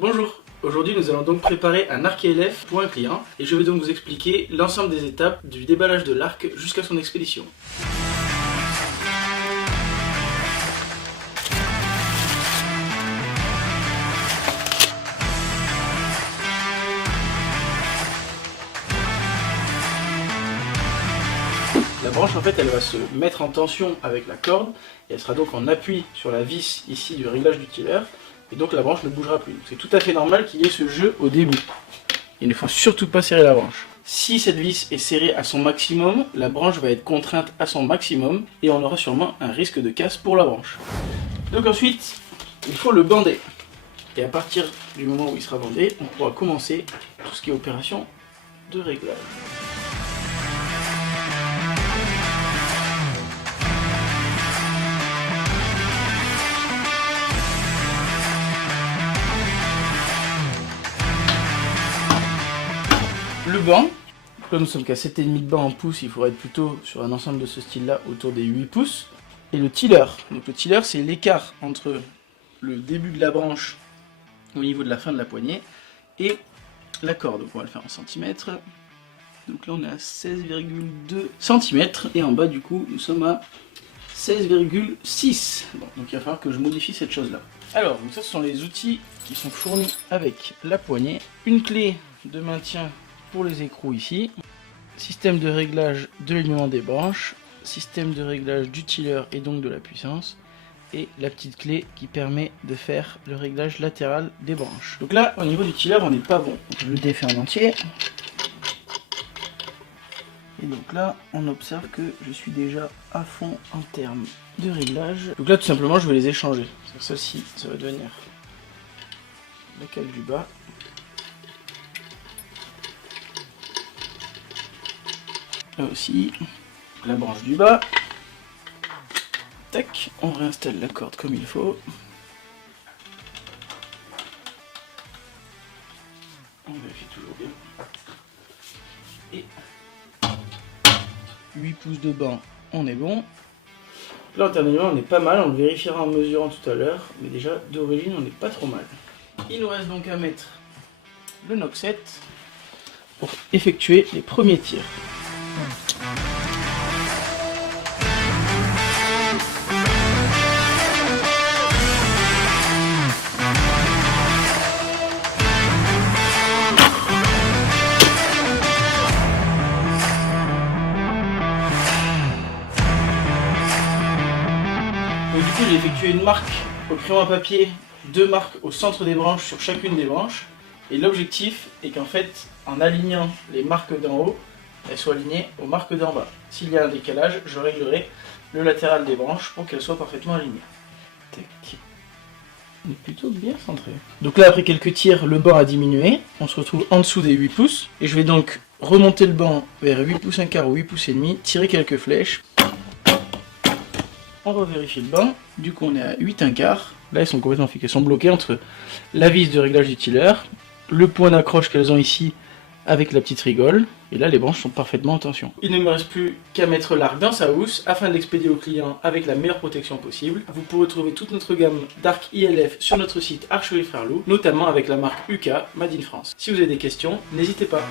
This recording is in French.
Bonjour, aujourd'hui nous allons donc préparer un arc ILF pour un client et je vais donc vous expliquer l'ensemble des étapes du déballage de l'arc jusqu'à son expédition. La branche en fait elle va se mettre en tension avec la corde et elle sera donc en appui sur la vis ici du réglage du tiller et donc la branche ne bougera plus. C'est tout à fait normal qu'il y ait ce jeu au début. Il ne faut surtout pas serrer la branche. Si cette vis est serrée à son maximum, la branche va être contrainte à son maximum et on aura sûrement un risque de casse pour la branche. Donc ensuite, il faut le bander. Et à partir du moment où il sera bandé, on pourra commencer tout ce qui est opération de réglage. Le banc, là nous sommes qu'à 7,5 de banc en pouces, il faudrait être plutôt sur un ensemble de ce style là autour des 8 pouces. Et le tiller, donc le tiller c'est l'écart entre le début de la branche au niveau de la fin de la poignée et la corde, donc on va le faire en centimètres. Donc là on est à 16,2 cm et en bas du coup nous sommes à 16,6. Bon, donc il va falloir que je modifie cette chose là. Alors, donc ça ce sont les outils qui sont fournis avec la poignée, une clé de maintien pour les écrous ici, système de réglage de l'alignement des branches, système de réglage du tiller et donc de la puissance, et la petite clé qui permet de faire le réglage latéral des branches. Donc là, au niveau du tiller, on n'est pas bon. Je le défais en entier. Et donc là, on observe que je suis déjà à fond en termes de réglage. Donc là, tout simplement, je vais les échanger. Celle-ci, ça va devenir la cale du bas. Là aussi, la branche du bas. Tac, on réinstalle la corde comme il faut. On vérifie toujours bien. Et 8 pouces de banc, on est bon. Là, en termes d'alignement, on est pas mal, on le vérifiera en mesurant tout à l'heure, mais déjà, d'origine, on n'est pas trop mal. Il nous reste donc à mettre le Noxet pour effectuer les premiers tirs. Donc du coup j'ai effectué une marque au crayon à papier, 2 marques au centre des branches sur chacune des branches. Et l'objectif est qu'en fait, en alignant les marques d'en haut, elles soient alignées aux marques d'en bas. S'il y a un décalage, je réglerai le latéral des branches pour qu'elles soient parfaitement alignées. Tac. On est plutôt bien centré. Donc là, après quelques tirs, le banc a diminué. On se retrouve en dessous des 8 pouces. Et je vais donc remonter le banc vers 8 pouces 1 quart ou 8 pouces et demi, tirer quelques flèches. On revérifie le banc. Du coup, on est à 8 1 quart. Là, elles sont complètement fixées. Elles sont bloquées entre la vis de réglage du tiller, le point d'accroche qu'elles ont ici avec la petite rigole, et là les branches sont parfaitement en tension. Il ne me reste plus qu'à mettre l'arc dans sa housse afin de l'expédier au client avec la meilleure protection possible. Vous pourrez trouver toute notre gamme d'arc ILF sur notre site Archerie Frères Loup, notamment avec la marque UK Made in France. Si vous avez des questions, n'hésitez pas.